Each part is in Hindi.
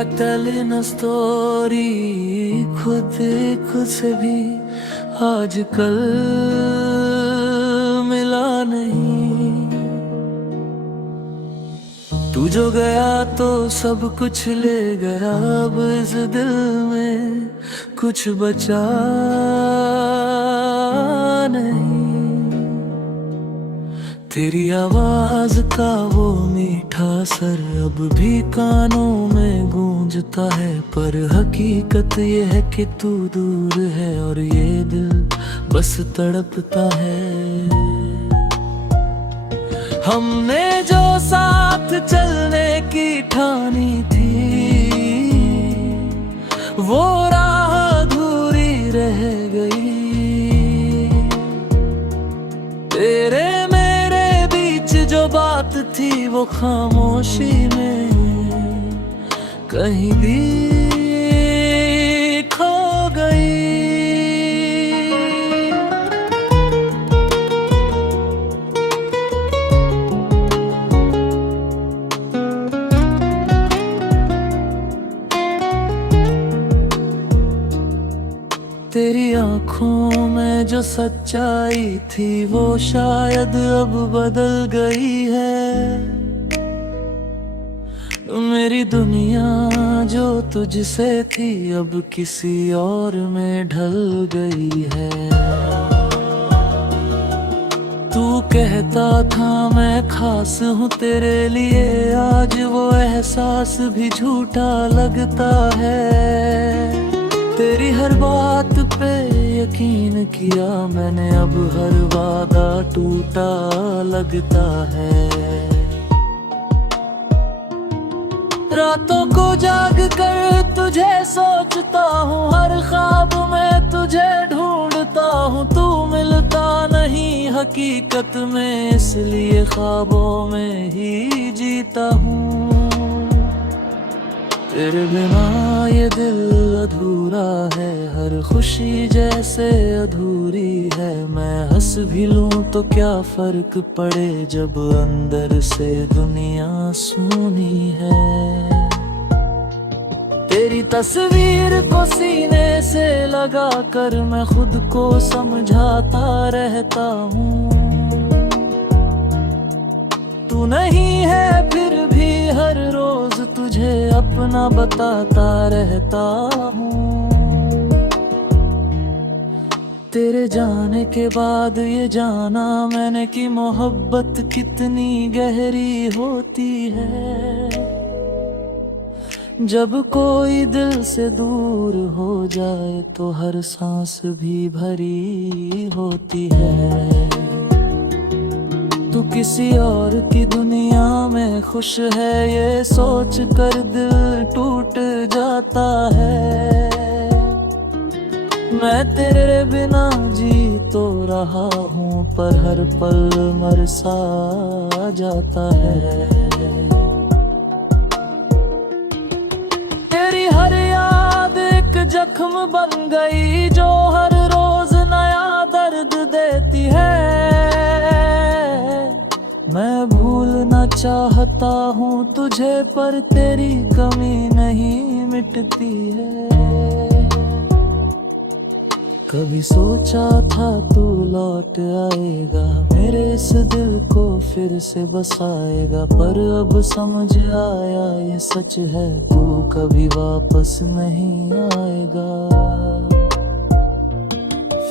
like telling a story, खुद से भी आजकल मिला नहीं। तू जो गया तो सब कुछ ले गया, अब इस दिल में कुछ बचा नहीं। तेरी आवाज का वो मीठा सर अब भी कानों में गूंजता है, पर हकीकत ये है कि तू दूर है और ये दिल बस तड़पता है। हमने जो साथ चलने की ठानी थी, वो राह अधूरी रह गई। तेरे मेरे बीच जो बात थी, वो खामोशी में कहीं भी खो गई। तेरी आँखों में जो सच्चाई थी, वो शायद अब बदल गई है। मेरी दुनिया जो तुझसे थी, अब किसी और में ढल गई है। तू कहता था मैं खास हूँ तेरे लिए, आज वो एहसास भी झूठा लगता है। तेरी हर बात पे यकीन किया मैंने, अब हर वादा टूटा लगता है। रातों को जाग कर तुझे सोचता हूँ, हर ख्वाब में तुझे ढूंढता हूँ। तू मिलता नहीं हकीकत में, इसलिए ख्वाबों में ही जीता हूँ। तेरे बिना ये दिल अधूरा है, हर खुशी जैसे अधूरी है। मैं हंस भी लूं तो क्या फर्क पड़े, जब अंदर से दुनिया सुनी है। तेरी तस्वीर को सीने से लगा कर मैं खुद को समझाता रहता हूँ। तू नहीं है फिर भी हर रोज तुझे अपना बताता रहता हूँ। तेरे जाने के बाद ये जाना मैंने कि मोहब्बत कितनी गहरी होती है। जब कोई दिल से दूर हो जाए तो हर सांस भी भरी होती है। तू किसी और की दुनिया में खुश है, ये सोच कर दिल टूट जाता है। मैं तेरे बिना जी तो रहा हूँ, पर हर पल मर सा जाता है। तेरी हर याद एक जख्म बन गई, जो हर रोज नया दर्द देती है। मैं भूलना चाहता हूँ तुझे, पर तेरी कमी नहीं मिटती है। कभी सोचा था तू लौट आएगा, मेरे इस दिल को फिर से बसाएगा। पर अब समझ आया ये सच है, तू कभी वापस नहीं आएगा।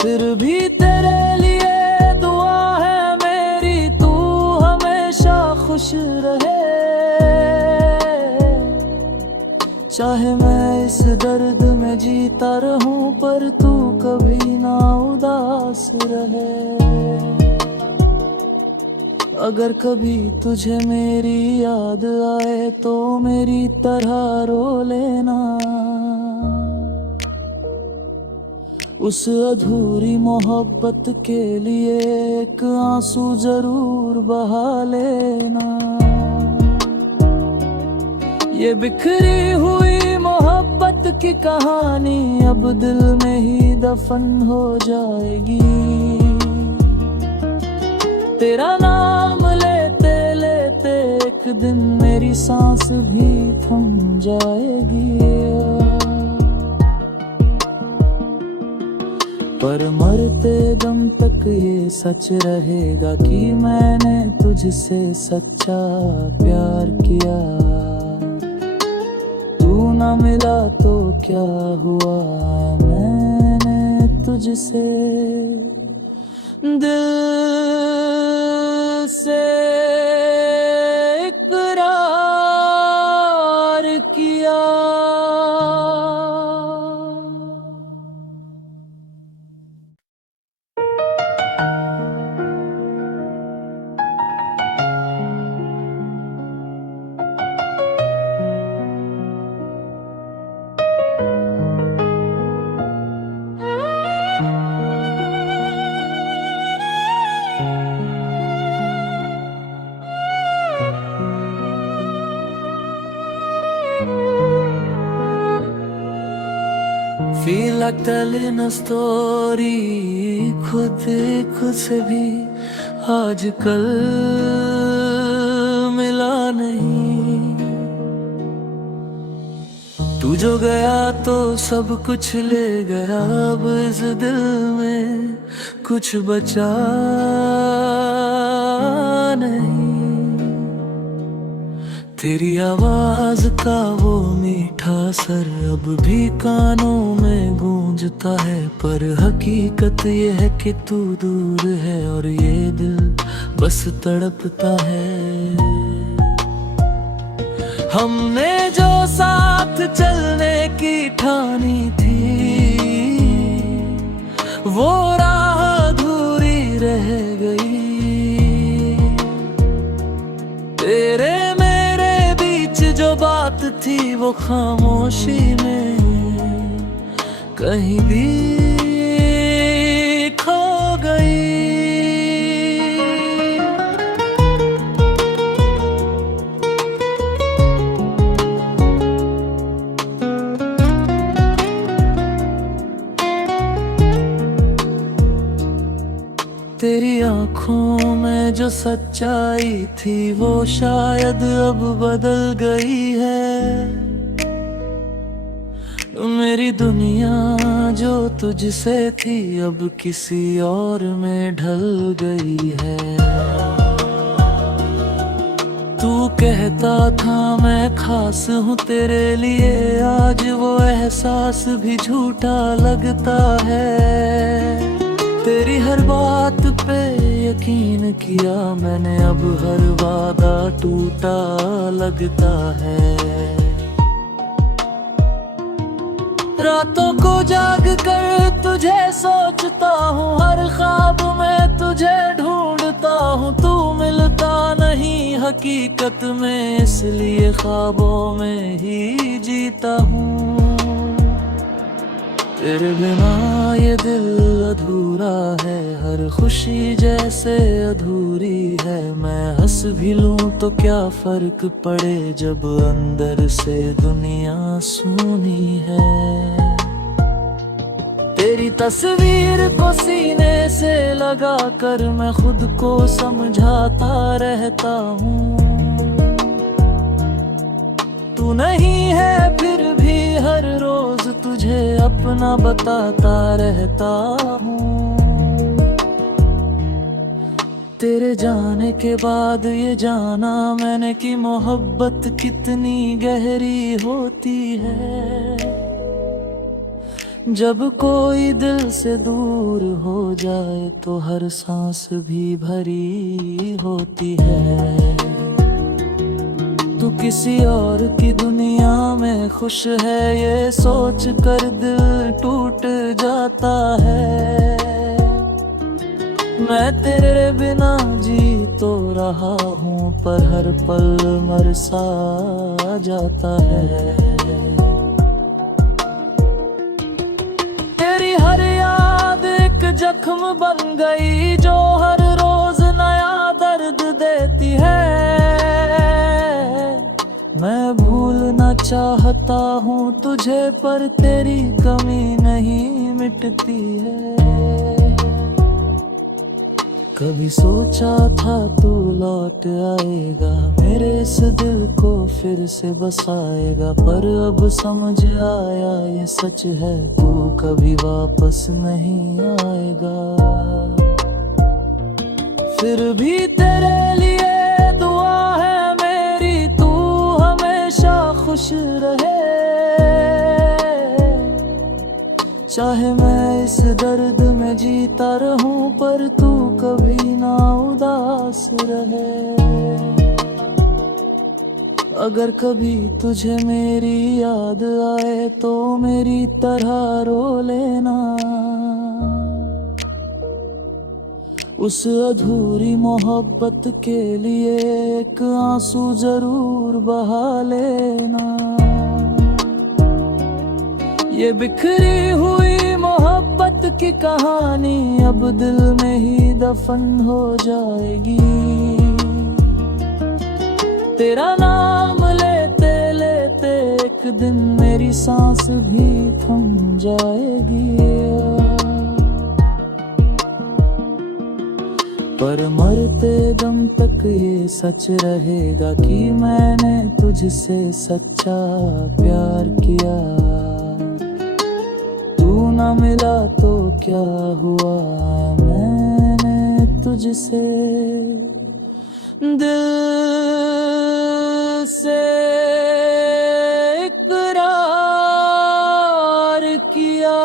फिर भी तेरे लिए दुआ है मेरी, तू हमेशा खुश रहे। चाहे मैं इस दर्द में जीता रहूं, पर तू कभी ना उदास रहे। अगर कभी तुझे मेरी याद आए तो मेरी तरह रो लेना। उस अधूरी मोहब्बत के लिए एक आंसू जरूर बहा लेना। ये बिखरी हुई मोहब्बत की कहानी अब दिल में ही दफन हो जाएगी। तेरा नाम लेते लेते एक दिन मेरी सांस भी थम जाएगी, पर मरते दम तक ये सच रहेगा कि मैंने तुझसे सच्चा प्यार किया। तू ना मिला तो क्या हुआ, मैंने तुझसे दिल से इकरार किया। Feel like telling a story, खुद से भी आजकल मिला नहीं। तू जो गया तो सब कुछ ले गया, अब इस दिल में कुछ बचा नहीं। तेरी आवाज का वो मीठा सर अब भी कानों में गूंजता है, पर हकीकत ये है कि तू दूर है और ये दिल बस तड़पता है। हमने जो साथ चलने की ठानी थी, वो राह अधूरी रह गई। तेरे जो बात थी वो खामोशी में कहीं भी खो गई। तेरी आँखों में जो सच्चाई थी वो शायद अब बदल गई है। मेरी दुनिया जो तुझसे थी अब किसी और में ढल गई है। तू कहता था मैं खास हूँ तेरे लिए, आज वो एहसास भी झूठा लगता है। तेरी हर बात पे यकीन किया मैंने, अब हर वादा टूटा लगता है। रातों को जाग कर तुझे सोचता हूँ, हर ख्वाब में तुझे ढूंढता हूँ। तू मिलता नहीं हकीकत में, इसलिए ख्वाबों में ही जीता हूँ। तेरे बिना ये दिल अधूरा है, हर खुशी जैसे अधूरी है। मैं हंस भी लूं तो क्या फर्क पड़े, जब अंदर से दुनिया सूनी है। तेरी तस्वीर को सीने से लगा कर मैं खुद को समझाता रहता हूँ। तू नहीं है फिर भी हर रोज तुझे अपना बताता रहता हूँ। तेरे जाने के बाद ये जाना मैंने कि मोहब्बत कितनी गहरी होती है। जब कोई दिल से दूर हो जाए तो हर सांस भी भरी होती है। तू किसी और की दुनिया में खुश है, ये सोच कर दिल टूट जाता है। मैं तेरे बिना जी तो रहा हूँ, पर हर पल मर सा जाता है। तेरी हर याद एक जख्म बन गई, जो हर रोज नया दर्द देती है। मैं भूलना चाहता हूँ तुझे, पर तेरी कमी नहीं मिटती है। कभी सोचा था तू लौट आएगा, मेरे इस दिल को फिर से बसाएगा, पर अब समझ आया ये सच है, तू कभी वापस नहीं आएगा। फिर भी तेरे लिए दुआ है मेरी, तू हमेशा खुश रहे। चाहे मैं इस दर्द में जीता रहूं, पर तू कभी ना उदास रहे। अगर कभी तुझे मेरी याद आए तो मेरी तरह रो लेना, उस अधूरी मोहब्बत के लिए एक आंसू जरूर बहा लेना। ये बिखरी हुई मोहब्बत की कहानी अब दिल में ही दफन हो जाएगी। तेरा नाम लेते लेते एक दिन मेरी सांस भी थम जाएगी। पर मरते दम तक ये सच रहेगा कि मैंने तुझसे सच्चा प्यार किया। तू ना मिला तो क्या हुआ, मैंने तुझसे दिल से इकरार किया।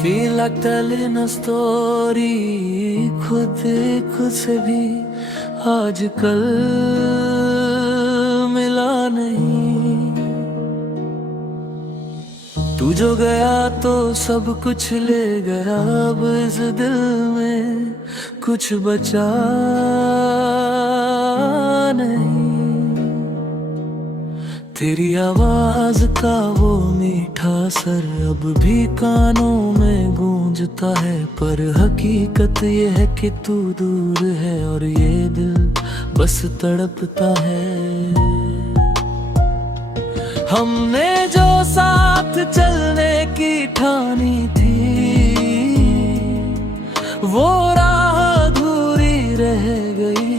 Feel like telling a story, खुद से भी आजकल मिला नहीं। तू जो गया तो सब कुछ ले गया, अब इस दिल में कुछ बचा नहीं। तेरी आवाज का वो मीठा सर अब भी कानों में गूंजता है, पर हकीकत ये है कि तू दूर है और ये दिल बस तड़पता है। हमने जो साथ चलने की ठानी थी, वो राह अधूरी रह गई।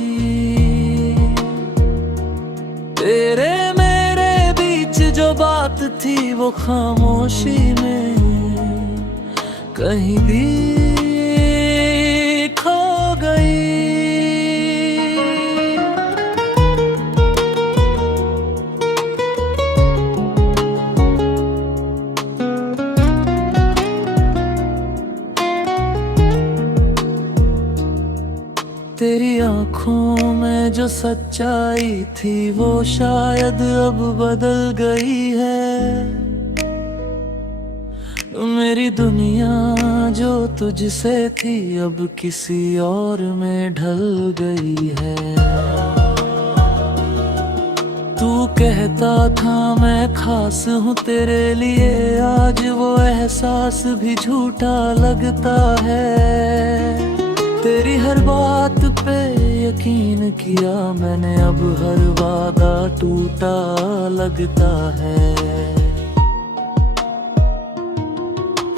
तेरे जो बात थी वो खामोशी में कहीं भी खो गई। तेरी आँखों में जो सच्चाई थी वो शायद अब बदल गई है। मेरी दुनिया जो तुझसे थी अब किसी और में ढल गई है। तू कहता था मैं खास हूँ तेरे लिए, आज वो एहसास भी झूठा लगता है। तेरी हर बात पे यकीन किया मैंने, अब हर वादा टूटा लगता है।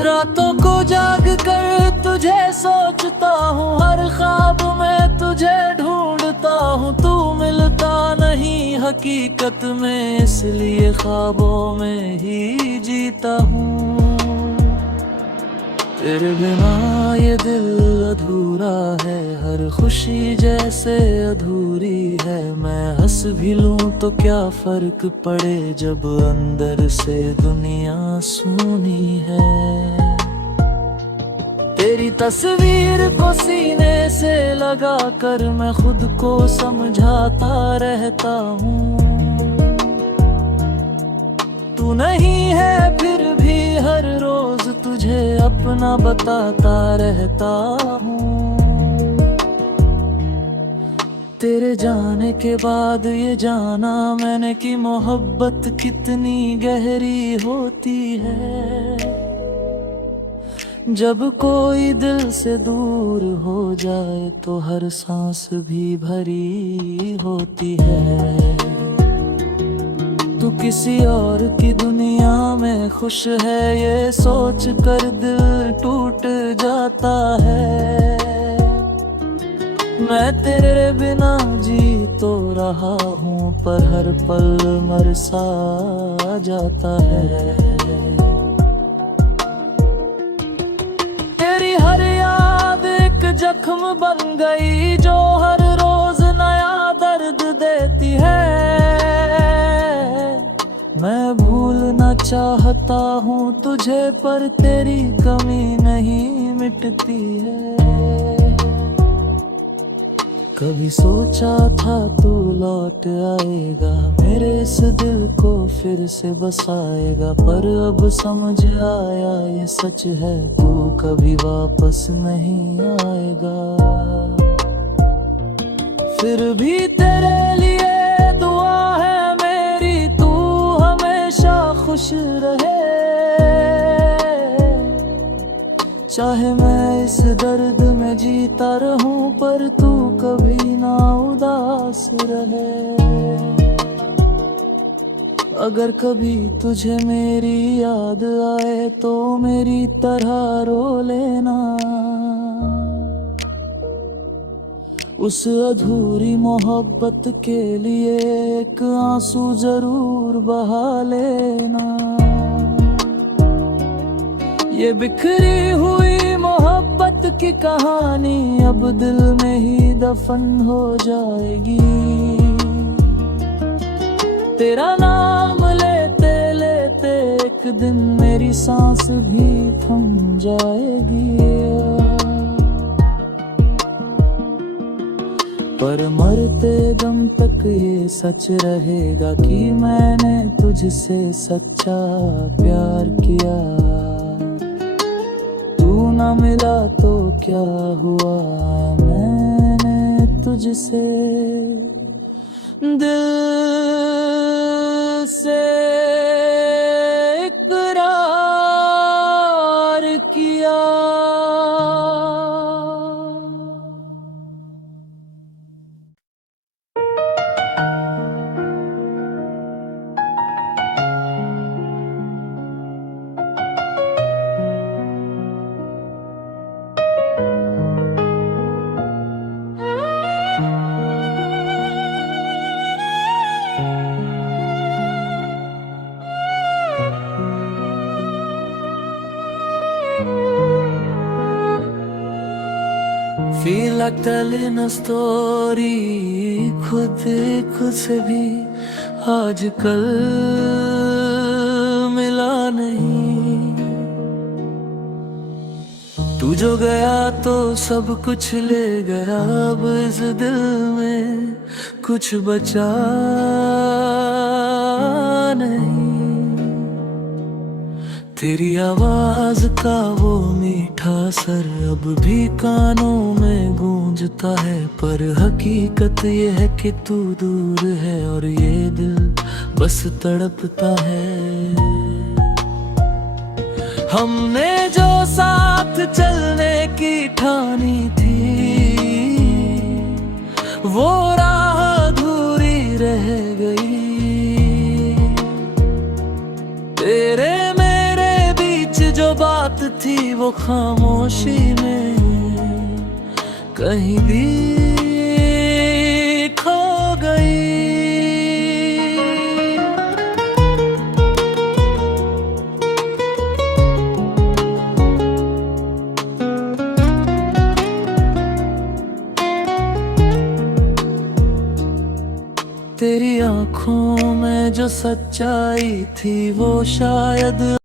रातों को जाग कर तुझे सोचता हूँ, हर ख्वाब में तुझे ढूंढता हूँ। तू मिलता नहीं हकीकत में, इसलिए ख्वाबों में ही जीता हूँ। तेरे बिना ये दिल अधूरा है, हर खुशी जैसे अधूरी है। मैं हंस भी लूं तो क्या फर्क पड़े, जब अंदर से दुनिया सूनी है। तेरी तस्वीर को सीने से लगा कर मैं खुद को समझाता रहता हूँ। तू नहीं है फिर भी हर रोज तुझे अपना बताता रहता हूँ। तेरे जाने के बाद ये जाना मैंने कि मोहब्बत कितनी गहरी होती है। जब कोई दिल से दूर हो जाए तो हर सांस भी भरी होती है। तू किसी और की दुनिया में खुश है ये सोच कर दिल टूट जाता है। मैं तेरे बिना जी तो रहा हूँ पर हर पल मर सा जाता है। तेरी हर याद एक जख्म बन गई जो हर रोज नया दर्द देती है। मैं भूलना चाहता हूँ तुझे पर तेरी कमी नहीं मिटती है। कभी सोचा था तू लौट आएगा मेरे इस दिल को फिर से बसाएगा, पर अब समझ आया ये सच है तू कभी वापस नहीं आएगा। फिर भी तेरे लिए दुआ है मेरी तू हमेशा खुश रहे। चाहे मैं इस दर्द में जीता रहूं पर तू कभी ना उदास रहे। अगर कभी तुझे मेरी याद आए तो मेरी तरह रो लेना। उस अधूरी मोहब्बत के लिए एक आंसू जरूर बहा लेना। ये बिखरी हुई मोहब्बत की कहानी अब दिल में ही दफन हो जाएगी। तेरा नाम लेते लेते एक दिन मेरी सांस भी थम जाएगी। पर मरते दम तक ये सच रहेगा कि मैंने तुझसे सच्चा प्यार किया। तू ना मिला तो क्या हुआ मैंने तुझसे दिल से इकरार किया। Feel like telling a story खुद से भी आजकल मिला नहीं। तू जो गया तो सब कुछ ले गया अब इस दिल में कुछ बचा नहीं। तेरी आवाज का वो मीठा सर अब भी कानों में गूंजता है, पर हकीकत ये है कि तू दूर है और ये दिल बस तड़पता है। हमने जो साथ चलने की ठानी थी वो राह अधूरी रह गई। तेरे जो बात थी वो खामोशी में कहीं भी खो गई। तेरी आंखों में जो सच्चाई थी वो शायद